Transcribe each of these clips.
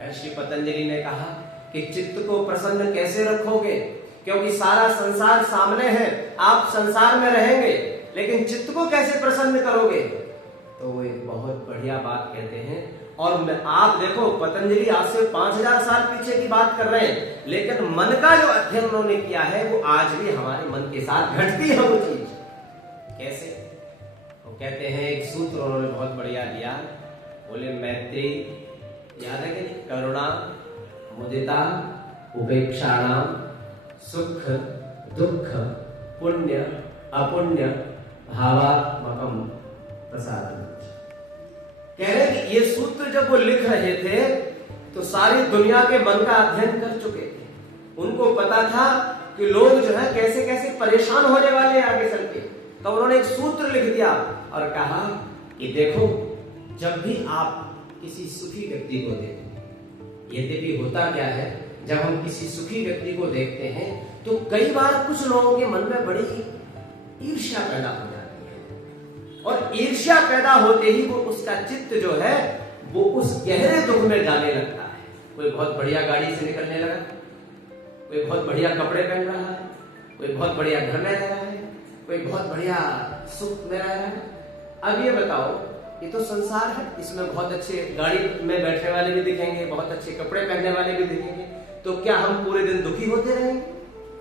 श्री पतंजलि ने कहा कि चित्त को प्रसन्न कैसे रखोगे, क्योंकि सारा संसार सामने है, आप संसार में रहेंगे, लेकिन चित्त को कैसे प्रसन्न करोगे। तो वो एक बहुत बढ़िया बात कहते हैं। और आप देखो, पतंजलि आज से 5000 साल पीछे की बात कर रहे हैं, लेकिन मन का जो अध्ययन उन्होंने किया है वो आज भी हमारे मन के साथ घटती है वो चीज। कैसे? वो कहते हैं, एक सूत्र उन्होंने बहुत बढ़िया दिया, बोले मैत्री, याद है कि करुणा, मुदिता, उपेक्षाणाम, सुख दुख, पुण्य अपुण्य, भावात्मकम प्रसाद। कह रहे कि ये सूत्र जब वो लिख रहे थे तो सारी दुनिया के मन का अध्ययन कर चुके थे। उनको पता था कि लोग जो है कैसे कैसे परेशान होने वाले हैं आगे चल के। तो उन्होंने एक सूत्र लिख दिया और कहा कि देखो, जब भी आप किसी सुखी व्यक्ति को देखो, यद्यपि होता क्या है, जब हम किसी सुखी व्यक्ति को देखते हैं तो कई बार कुछ लोगों के मन में बड़ी ईर्ष्या पैदा हो जाती है, और ईर्ष्या पैदा होते ही वो उसका चित्त जो है वो उस गहरे दुख में जाने लगता है। कोई बहुत बढ़िया गाड़ी से निकलने लगा, कोई बहुत बढ़िया कपड़े पहन रहा है, कोई बहुत बढ़िया घर में रह रहा है, कोई बहुत बढ़िया सुख में रह रहा है। अब ये बताओ, ये तो संसार है, इसमें बहुत अच्छे गाड़ी में बैठने वाले भी दिखेंगे, बहुत अच्छे कपड़े पहनने वाले भी दिखेंगे, तो क्या हम पूरे दिन दुखी होते रहेंगे?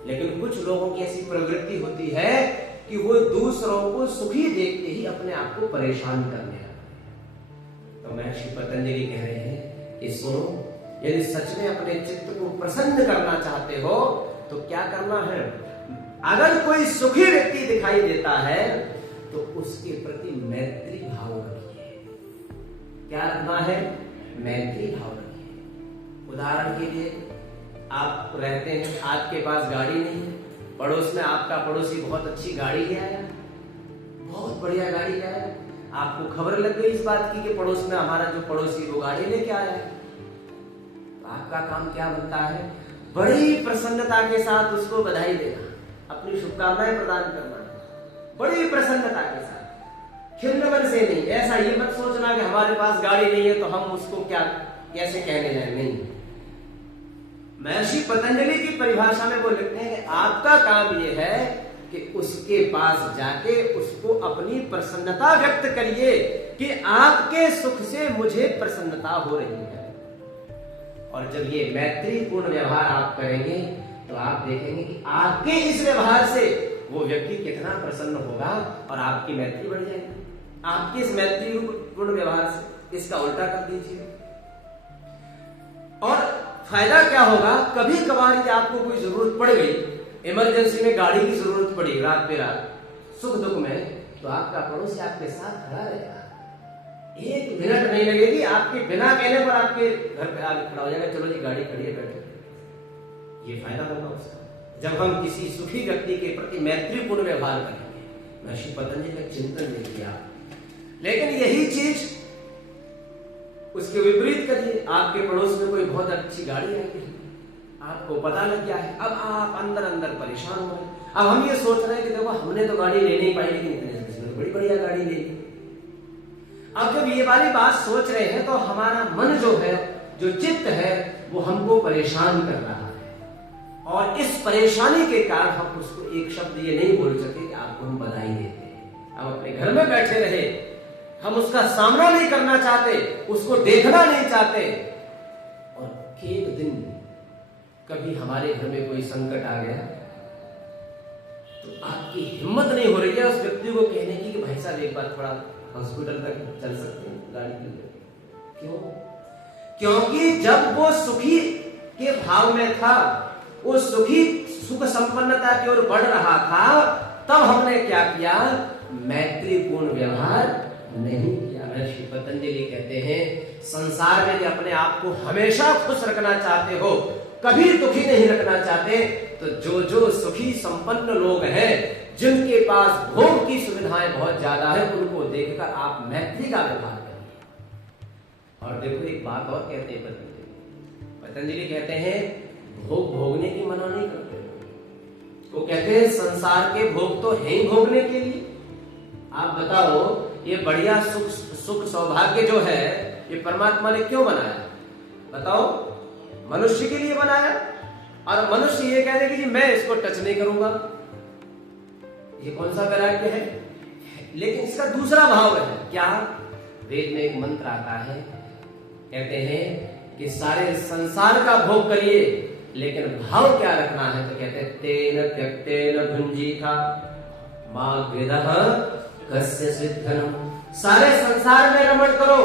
लेकिन कुछ लोगों की ऐसी प्रवृत्ति होती है कि वो दूसरों को सुखी देखते ही अपने आप को परेशान करने लगते। तो महर्षि पतंजलि कह रहे हैं कि सुनो, यदि सच में अपने चित्त को प्रसन्न करना चाहते हो तो क्या करना है, अगर कोई सुखी व्यक्ति दिखाई देता है तो उसके प्रति मैत्री भाव रखिए। क्या रखना है? मैत्री भाव रखिए। उदाहरण के लिए, आप रहते हैं, आपके पास गाड़ी नहीं है, पड़ोस में आपका पड़ोसी बहुत अच्छी गाड़ी ले आया, बहुत बढ़िया गाड़ी ले आया, आपको खबर लग गई इस बात की कि पड़ोस में हमारा जो पड़ोसी वो गाड़ी लेके आया है। तो आपका काम क्या बनता है? बड़ी प्रसन्नता के साथ उसको बधाई देना, अपनी शुभकामनाएं प्रदान करना, बड़ी प्रसन्नता के साथ, खिन्न मन से नहीं। ऐसा ये मत सोचना कि हमारे पास गाड़ी नहीं है तो हम उसको क्या कैसे कहने जाए, नहीं। महर्षि पतंजलि की परिभाषा में वो लिखते हैं कि आपका काम ये है कि उसके पास जाके उसको अपनी प्रसन्नता व्यक्त करिए कि आपके सुख से मुझे प्रसन्नता हो रही है। और जब ये मैत्रीपूर्ण व्यवहार आप करेंगे तो आप देखेंगे कि आपके इस व्यवहार से वो व्यक्ति कितना प्रसन्न होगा और आपकी मैत्री बढ़ जाएगी। आपके इस मैत्रीपूर्ण व्यवहार से इसका उल्टा कर दीजिए, और फायदा क्या होगा, कभी कभार यदि आपको कोई जरूरत पड़ गई, इमरजेंसी में गाड़ी की जरूरत पड़ी रात पे रात, सुख दुख में, तो आपका पड़ोसी आपके साथ खड़ा रहेगा। एक मिनट नहीं लगेगी, आपके बिना कहने पर आपके घर पे आके खड़ा हो जाएगा, चलो जी गाड़ी खड़ी है, बैठे। ये फायदा होगा उसका जब हम किसी सुखी व्यक्ति के प्रति मैत्रीपूर्ण व्यवहार करेंगे। महर्षि पतंजलि का चिंतन नहीं किया, लेकिन यही चीज उसके विपरीत करिए। आपके पड़ोस में कोई बहुत अच्छी गाड़ी है, आपको पता लग गया है, अब आप अंदर अंदर परेशान हो रहे। अब हम ये सोच रहे हैं कि देखो हमने तो गाड़ी ले नहीं पाई, लेकिन इतने बड़ी बढ़िया गाड़ी ले ली। अब जब ये वाली बात सोच रहे हैं तो हमारा मन जो है, जो चित्त है, वो हमको परेशान कर रहा है, और इस परेशानी के कारण हम उसको एक शब्द ये नहीं बोल सके कि आपको हम बधाई देते हैं। हम अपने घर में बैठे रहे, हम उसका सामना नहीं करना चाहते, उसको देखना नहीं चाहते, और एक दिन कभी हमारे घर में कोई संकट आ गया तो आपकी हिम्मत नहीं हो रही है उस व्यक्ति को कहने की कि भाई साहब एक बार थोड़ा हॉस्पिटल तक चल सकते हैं गाड़ी के। क्यों? क्योंकि जब वो सुखी के भाव में था, वो सुखी सुख संपन्नता की ओर बढ़ रहा था, तब हमने क्या किया? मैत्रीपूर्ण व्यवहार नहीं किया। महर्षि पतंजलि कहते हैं, संसार में अपने आप को हमेशा खुश रखना चाहते हो, कभी दुखी नहीं रखना चाहते, तो जो जो सुखी संपन्न लोग हैं, जिनके पास भोग की सुविधाएं बहुत ज्यादा है, उनको देखकर आप मैत्री का व्यवहार करिए। और देखो एक बात और कहते हैं पतंजलि कहते हैं, भोग भोगने की मना नहीं करते। वो कहते हैं संसार के भोग तो है ही भोगने के लिए। आप बताओ, ये बढ़िया सुख सौभाग्य जो है, ये परमात्मा ने क्यों बनाया? बताओ, मनुष्य के लिए बनाया और मनुष्य ये कह दे कि जी मैं इसको टच नहीं करूंगा, ये कौन सा वैराग्य है? लेकिन इसका दूसरा भाव है क्या? वेद में एक मंत्र आता है, कहते हैं कि सारे संसार का भोग करिए लेकिन भाव क्या रखना है? तो कहते हैं तेन त्यक्तेन भुंजीथा मा वेदः कस्य सिद्धनम। सारे संसार में रमण करो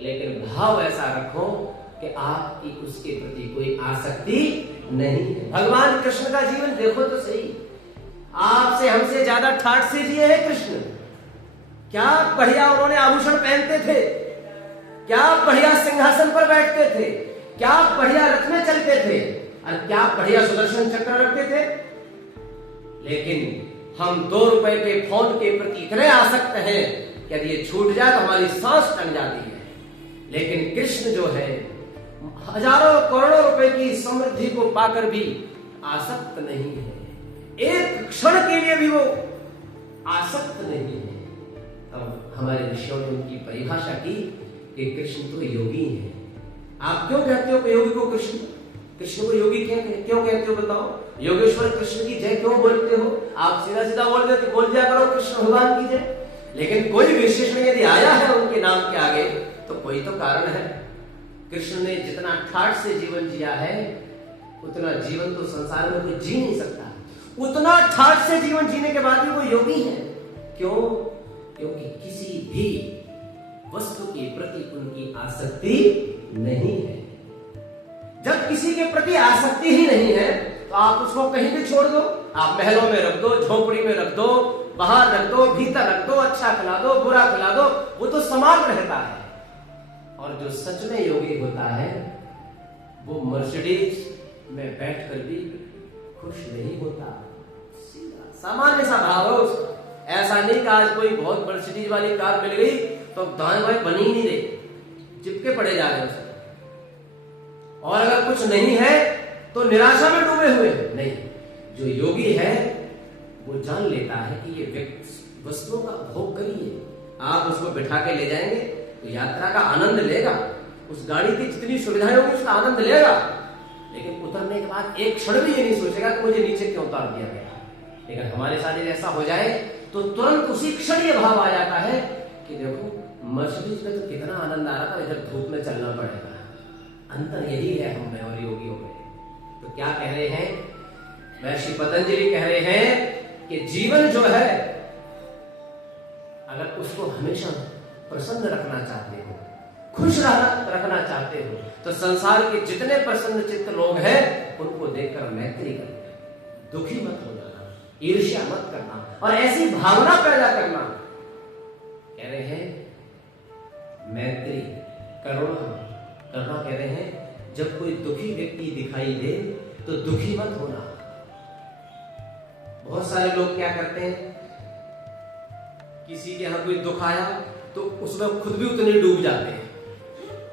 लेकिन भाव ऐसा रखो कि आपकी उसके प्रति कोई आसक्ति नहीं है। भगवान कृष्ण का जीवन देखो तो सही, आपसे हमसे ज्यादा ठाठ से जिए हैं कृष्ण। क्या बढ़िया उन्होंने आभूषण पहनते थे, क्या बढ़िया सिंहासन पर बैठते थे, क्या बढ़िया रथ में चलते थे और क्या बढ़िया सुदर्शन चक्र रखते थे। लेकिन हम 2 रुपए के फोन के प्रति इतने आसक्त हैं कि यदि ये छूट जाए तो हमारी सांस टन जाती है। लेकिन कृष्ण जो है हजारों करोड़ों रुपए की समृद्धि को पाकर भी आसक्त नहीं है, एक क्षण के लिए भी वो आसक्त नहीं है। अब हमारे ऋषियों ने उनकी परिभाषा की कि कृष्ण तो योगी है। आप क्यों कहते हो कि योगी को कृष्ण, कृष्ण को योगी क्यों कहते हो? बताओ, योगेश्वर कृष्ण की जय क्यों बोलते हो? आप सीधा सीधा बोल दिया करो कृष्ण भगवान की जय। लेकिन कोई विशेषण यदि आया है उनके नाम के आगे तो कोई तो कारण है। कृष्ण ने जितना ठाठ से जीवन जिया है उतना जीवन तो संसार में कोई जी नहीं सकता। उतना ठाठ से जीवन जीने के बाद भी वो योगी है। क्यों? क्योंकि किसी भी वस्तु के प्रति उनकी आसक्ति नहीं है। जब किसी के प्रति आसक्ति ही नहीं है तो आप उसको कहीं भी छोड़ दो, आप महलों में रख दो, झोपड़ी में रख दो, बाहर रख दो, भीतर रख दो, अच्छा खिला दो, बुरा खिला दो, वो तो समान रहता है। और जो सच में योगी होता है वो मर्सिडीज में बैठकर भी खुश नहीं होता। सामान्य सा भाव है उसका। ऐसा नहीं कि आज कोई बहुत मर्सिडीज वाली कार मिल गई तो दाएं बाएं बनी ही नहीं रही, चिपके पड़े जा रहे उसमें। और अगर कुछ नहीं है तो निराशा में डूबे हुए हैं। नहीं, जो योगी है वो जान लेता है कि ये वस्तुओं का भोग करिए। आप उसको बिठा के ले जाएंगे तो यात्रा का आनंद लेगा, उस गाड़ी की जितनी सुविधाएं होगी उसका आनंद लेगा, लेकिन उतरने के बाद एक क्षण भी ये नहीं सोचेगा कि मुझे नीचे क्यों उतार दिया गया। लेकिन हमारे साथ यदि ऐसा हो जाए तो तुरंत उसी क्षण ये भाव आ जाता है कि देखो मर्सिडीज में तो कितना आनंद आ रहा था, इधर धूप में चलना पड़ेगा। अंतर यही है हम में और योगियों में। तो क्या कह रहे हैं महर्षि पतंजलि? कह रहे हैं कि जीवन जो है अगर उसको हमेशा प्रसन्न रखना चाहते हो, खुश रखना चाहते हो तो संसार के जितने प्रसन्न चित्त लोग हैं उनको देखकर मैत्री करो, दुखी मत हो जाना, ईर्ष्या मत करना और ऐसी भावना पैदा करना। कह रहे हैं मैत्री, करुणा कह रहे हैं जब कोई दुखी व्यक्ति दिखाई दे तो दुखी मत होना। बहुत सारे लोग क्या करते हैं, किसी के यहां कोई दुख आया तो उसमें खुद भी उतने डूब जाते हैं।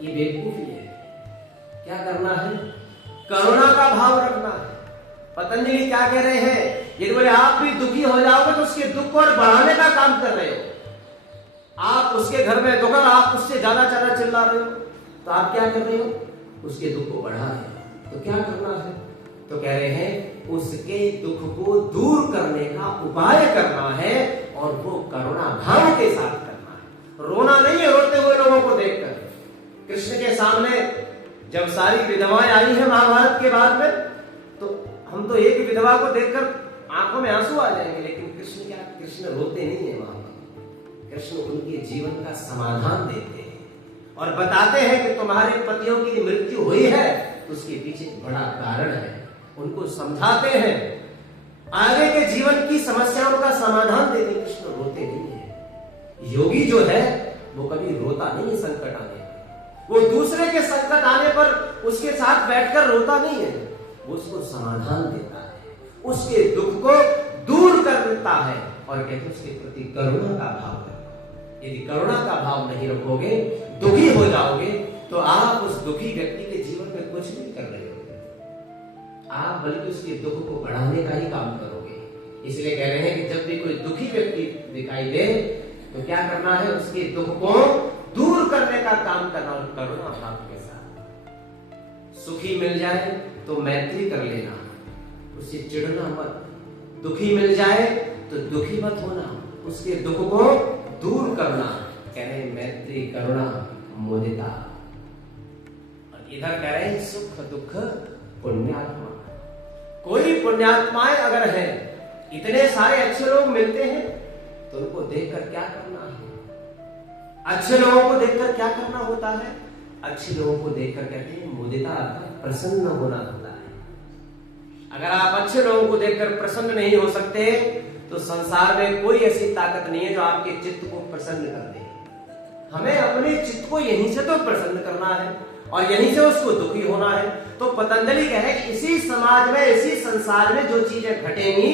ये बेवकूफी है। क्या करना है? करुणा का भाव रखना है। पतंजलि क्या कह रहे हैं? यदि बोले आप भी दुखी हो जाओगे तो उसके दुख को और बढ़ाने का काम कर रहे हो। आप उसके घर में दुख, आप उससे ज्यादा चिल्ला रहे हो तो आप क्या कर रहे हो? उसके दुख को बढ़ा रहे हो। तो क्या करना है? तो कह रहे हैं उसके दुख को दूर करने का उपाय करना है और वो करुणा भाव के साथ करना है। रोना नहीं है रोते हुए लोगों को देखकर। कृष्ण के सामने जब सारी विधवाएं आई हैं महाभारत के बाद में तो हम तो एक विधवा को देखकर आंखों में आंसू आ जाएंगे, लेकिन कृष्ण क्या? कृष्ण रोते नहीं है वहां पर। कृष्ण उनके जीवन का समाधान देते हैं और बताते हैं कि तुम्हारे पतियों की मृत्यु हुई है उसके पीछे बड़ा कारण है। उनको समझाते हैं, आगे के जीवन की समस्याओं का समाधान देते। कृष्ण रोते नहीं है। योगी जो है वो कभी रोता नहीं है संकट आने पर। वो दूसरे के संकट आने पर उसके साथ बैठकर रोता नहीं है, वो उसको समाधान देता है, उसके दुख को दूर कर देता है और कहते उसके प्रति करुणा का भाव रखो। यदि करुणा का भाव नहीं रखोगे, दुखी हो जाओगे तो आप उस दुखी व्यक्ति के जीवन में कुछ नहीं कर रहे हो, आप बल्कि उसके दुख को बढ़ाने का ही काम करोगे। इसलिए कह रहे हैं कि जब भी कोई दुखी व्यक्ति दिखाई दे तो क्या करना है? उसके दुख को दूर करने का काम करना और करुणा भाव के साथ। सुखी मिल जाए तो मैत्री कर लेना, उससे चिढ़ना मत। दुखी मिल जाए तो दुखी मत होना, उसके दुख को दूर करना। कह रहे मैत्री करुणा मुदिता। और इधर कह रहे सुख दुख पुण्यात्मा। कोई पुण्यात्माएं अगर है, इतने सारे अच्छे लोग मिलते हैं तो उनको देखकर क्या करना है? अच्छे लोगों को देखकर क्या करना होता है? अच्छे लोगों को देखकर कहते हैं मुदिता, प्रसन्न होना होता है। अगर आप अच्छे लोगों को देखकर प्रसन्न नहीं हो सकते तो संसार में कोई ऐसी ताकत नहीं है जो आपके चित्त को प्रसन्न कर दे। हमें अपने चित्त को यहीं से तो प्रसन्न करना है और यहीं से उसको दुखी होना है। तो पतंजलि कह रहे हैं इसी समाज में, इसी संसार में जो चीजें घटेंगी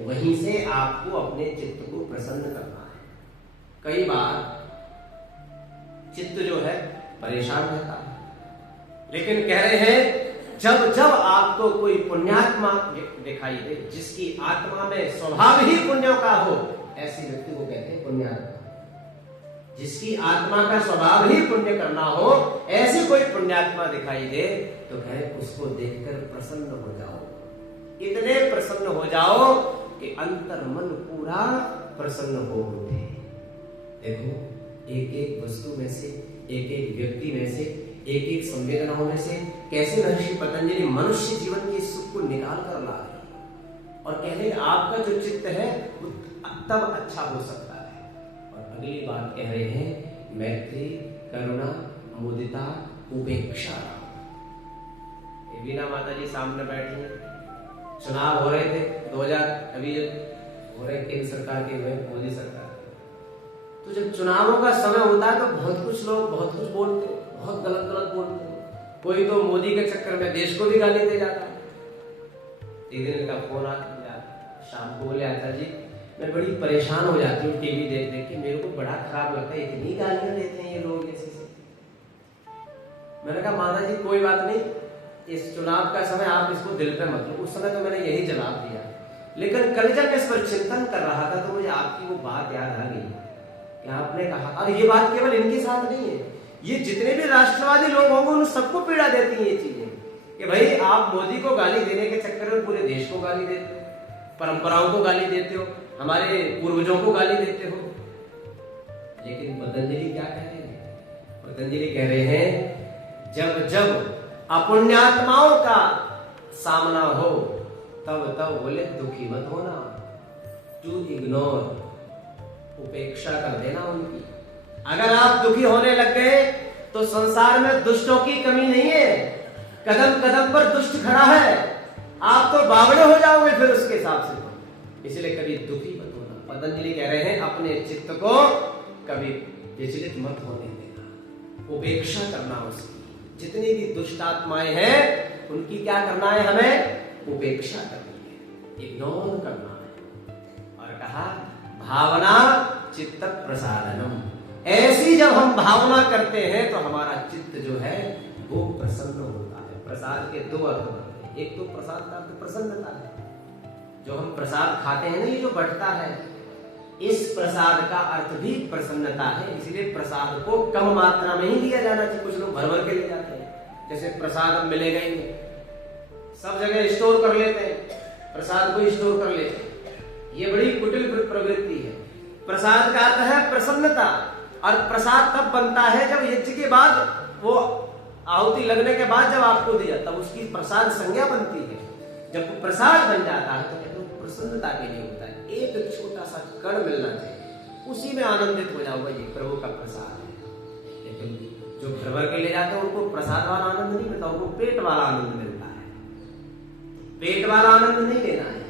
वहीं से आपको अपने चित्त को प्रसन्न करना है। कई बार चित्त जो है परेशान रहता है, लेकिन कह रहे हैं जब जब आपको कोई पुण्यात्मा दिखाई दे, जिसकी आत्मा में स्वभाव ही पुण्यों का हो, ऐसे व्यक्ति को कहते हैं पुण्यात्मा। जिसकी आत्मा का स्वभाव ही पुण्य करना हो, ऐसी कोई पुण्यात्मा दिखाई दे तो कहे उसको देखकर प्रसन्न हो जाओ। इतने प्रसन्न हो जाओ कि अंतर मन पूरा प्रसन्न हो उठे। देखो एक एक वस्तु में से, एक एक व्यक्ति में से, एक एक संवेदनाओं में से कैसे महर्षि पतंजलि मनुष्य जीवन के सुख को निकाल कर ला रहे और कह रहे आपका जो चित्त है वो तब अच्छा हो सकता है। और अगली बात कह रहे हैं मैत्री करुणा मुदिता उपेक्षा। बीना माता जी सामने बैठी हैं, चुनाव हो रहे थे 2000 अभी हो रहे केंद्र सरकार के हुए, मोदी सरकार। तो जब चुनावों का समय होता है तो बहुत कुछ लोग बहुत कुछ बोलते हैं, बहुत गलत गलत बोलते हैं। कोई तो मोदी के चक्कर में देश को भी गाली दे जाता है। एक दिन का फोन आता, शाम को बोले आता जी मैं बड़ी परेशान हो जाती हूँ टीवी देख देख के, मेरे को बड़ा खराब लगता है, इतनी गालियां देते हैं ये लोग ऐसे से। मैंने कहा माता जी कोई बात नहीं, इस चुनाव का समय आप इसको दिल पे मत लो। उस समय तो मैंने यही जवाब दिया, लेकिन कल जब मैं इस पर चिंतन कर रहा था तो मुझे आपकी वो बात याद आ गई कि आपने कहा, और ये बात केवल इनके साथ नहीं है, ये जितने भी राष्ट्रवादी लोग होंगे उन सबको पीड़ा देती है ये चीजें कि भाई आप मोदी को गाली देने के चक्कर में पूरे देश को गाली देते हो, परंपराओं को गाली देते हो, हमारे पूर्वजों को गाली देते हो। लेकिन पतंजलि क्या कह रहे हैं? पतंजलि कह रहे हैं जब जब अपुण्यात्माओं का सामना हो तब तब बोले दुखी मत होना, टू इग्नोर, उपेक्षा कर देना उनकी। अगर आप दुखी होने लग गए तो संसार में दुष्टों की कमी नहीं है, कदम कदम पर दुष्ट खड़ा है, आप तो बावड़े हो जाओगे फिर उसके हिसाब से। इसलिए कभी दुखी मत होना। पतंजलि कह रहे हैं अपने चित्त को कभी विचलित मत होने देना, उपेक्षा करना उसकी। जितनी भी दुष्ट आत्माएं हैं उनकी क्या करना है? हमें उपेक्षा करनी है, इग्नोर करना है। और कहा भावना चित्त प्रसादनम। ऐसी जब हम भावना करते हैं तो हमारा चित्त जो है वो प्रसन्न होता है। प्रसाद के दो अर्थ होते हैं, एक तो प्रसाद का अर्थ प्रसन्नता है। जो हम प्रसाद खाते हैं ना, ये जो बढ़ता है, इस प्रसाद का अर्थ भी प्रसन्नता है। इसलिए प्रसाद को कम मात्रा में ही लिया जाना चाहिए। कुछ लोग भर भर के ले जाते हैं, जैसे प्रसाद अब मिलेगा ही नहीं, सब जगह स्टोर कर लेते हैं, प्रसाद को स्टोर कर लेते हैं। ये बड़ी कुटिल प्रवृत्ति है। प्रसाद का अर्थ है प्रसन्नता, और प्रसाद तब बनता है जब यज्ञ के बाद, वो आहुति लगने के बाद जब आपको दिया तब उसकी प्रसाद संज्ञा बनती है। जब वो प्रसाद बन जाता है तो प्रसन्नता के लिए होता है। एक छोटा सा कण मिलना चाहिए, उसी में आनंदित हो जाओगे, ये प्रभु का प्रसाद है। लेकिन जो भर भर के ले जाते हैं उनको प्रसाद वाला आनंद नहीं मिलता, उनको पेट वाला आनंद मिलता है। पेट वाला आनंद नहीं लेना है,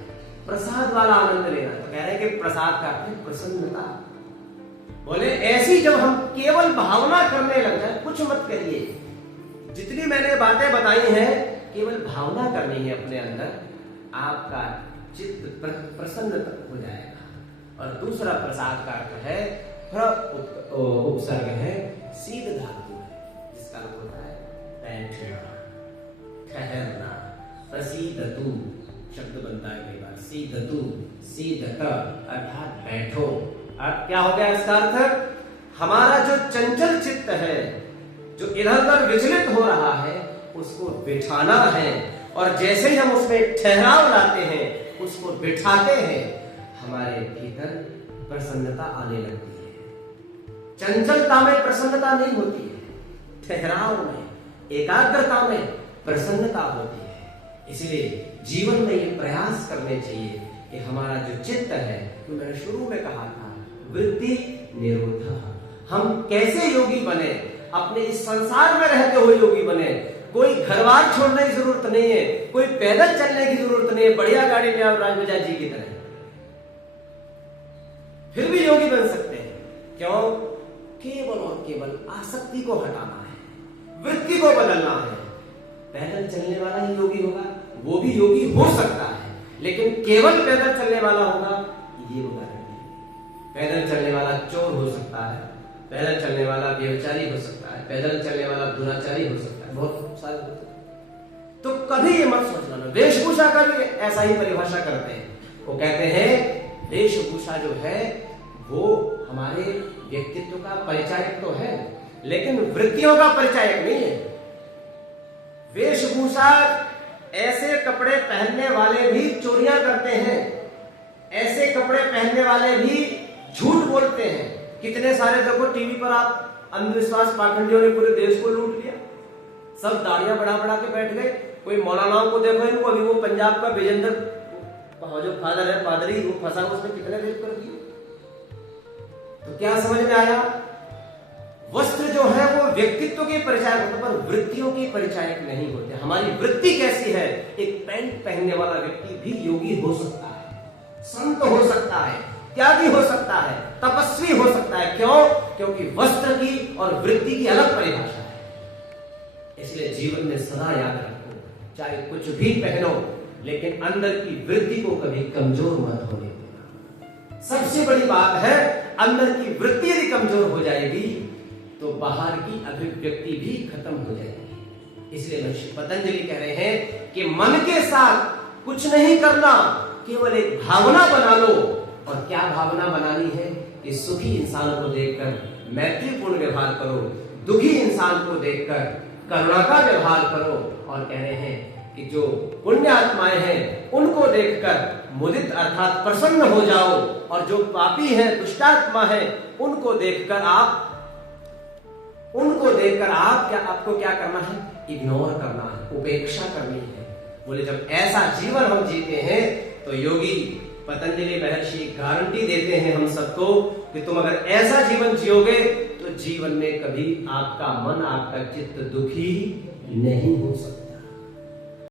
प्रसाद वाला आनंद लेना। तो कह रहे हैं कि प्रसाद का प्रसन्नता। बोले ऐसी जब हम केवल भावना करने लग जाए, कुछ मत करिए, जितनी मैंने बातें बताई हैं केवल भावना करनी है अपने अंदर, आपका चित्त प्रसन्न हो जाएगा। और दूसरा प्रसाद का अर्थ है, उपसर्ग है, सीध धातु है, जिसका अर्थ होता है बैठना, ठहरना। प्रसीदतु शब्द बनता है कई बार, सीदतु, सीदत अर्थात बैठो। अब क्या हो गया इसका अर्थ? हमारा जो चंचल चित्त है, जो इधर उधर विचलित हो रहा है, उसको बिठाना है, और जैसे ही हम उसमें ठहराव लाते हैं, उसको बिठाते हैं, हमारे भीतर प्रसन्नता आने लगती है। चंचलता में प्रसन्नता नहीं होती है, ठहराव में, एकाग्रता में प्रसन्नता होती है। इसलिए जीवन में ये प्रयास करने चाहिए कि हमारा जो चित्त है, तो मैंने शुरू में कहा था, वृत्ति निरोध। हम कैसे योगी बने, अपने इस संसार में रहते हुए योगी बने। कोई घरबार छोड़ने की जरूरत नहीं है, कोई पैदल चलने की जरूरत नहीं है, बढ़िया गाड़ी में आप राजबजाज जी की तरह फिर भी योगी बन सकते हैं। क्यों? केवल और केवल आसक्ति को हटाना है, वृत्ति को बदलना है। पैदल चलने वाला ही योगी होगा, वो भी योगी हो सकता है, लेकिन केवल पैदल चलने वाला होगा, ये वो गारंटी नहीं। पैदल चलने वाला चोर हो सकता है, पैदल चलने वाला व्यभिचारी हो सकता है, पैदल चलने वाला दुराचारी हो सकता है, बहुत सारे होते हैं। तो कभी ये मत सोचना। वेशभूषा का भी ऐसा ही परिभाषा करते हैं। वो कहते हैं वेशभूषा जो है वो हमारे व्यक्तित्व का परिचायक तो है, लेकिन वृत्तियों का परिचायक नहीं है। वेशभूषा, ऐसे कपड़े पहनने वाले भी चोरियां करते हैं, ऐसे कपड़े पहनने वाले भी झूठ बोलते हैं। कितने सारे देखो टीवी पर आप, अंधविश्वास पाखंडियों ने पूरे देश को लूट लिया, सब दाढ़ियां बढ़ा बढ़ा के बैठ गए। कोई मौलानाओं को देखो, इनको अभी वो पंजाब का विजेंद्र जो फादर है, पादरी, वो फंसा, उसने कितने रेप कर दिए। तो क्या समझ में आया? वस्त्र जो है वो व्यक्तित्व के परिचायक होते, पर वृत्तियों के परिचायक नहीं होते। हमारी वृत्ति कैसी है? एक पैंट पहनने वाला व्यक्ति भी योगी हो सकता है, संत हो सकता है, त्यागी हो सकता है, तपस्वी हो सकता है। क्यों? क्योंकि वस्त्र की और वृत्ति की अलग परिभाषा है। इसलिए जीवन में सदा याद रखो, चाहे कुछ भी पहनो, लेकिन अंदर की वृत्ति को कभी कमजोर मत होने देना। सबसे बड़ी बात है, अंदर की वृत्ति यदि कमजोर हो जाएगी तो बाहर की अभिव्यक्ति भी खत्म हो जाएगी। इसलिए महर्षि पतंजलि कह रहे हैं कि मन के साथ कुछ नहीं करना, केवल एक भावना बना लो। और क्या भावना बनानी है? कि सुखी इंसान को देखकर मैत्रीपूर्ण व्यवहार करो, दुखी इंसान को देखकर करुणा का व्यवहार करो। और कह रहे हैं कि जो पुण्य आत्माएं हैं उनको देखकर मुदित अर्थात प्रसन्न हो जाओ, और जो पापी हैं, दुष्टात्मा है, उनको देखकर आपको क्या करना है? इग्नोर करना है, उपेक्षा करनी है। बोले जब ऐसा जीवन हम जीते हैं तो योगी पतंजलि महर्षि गारंटी देते हैं हम सबको कि तुम अगर ऐसा जीवन जियोगे तो जीवन में कभी आपका मन, आपका चित्त दुखी नहीं हो सकता।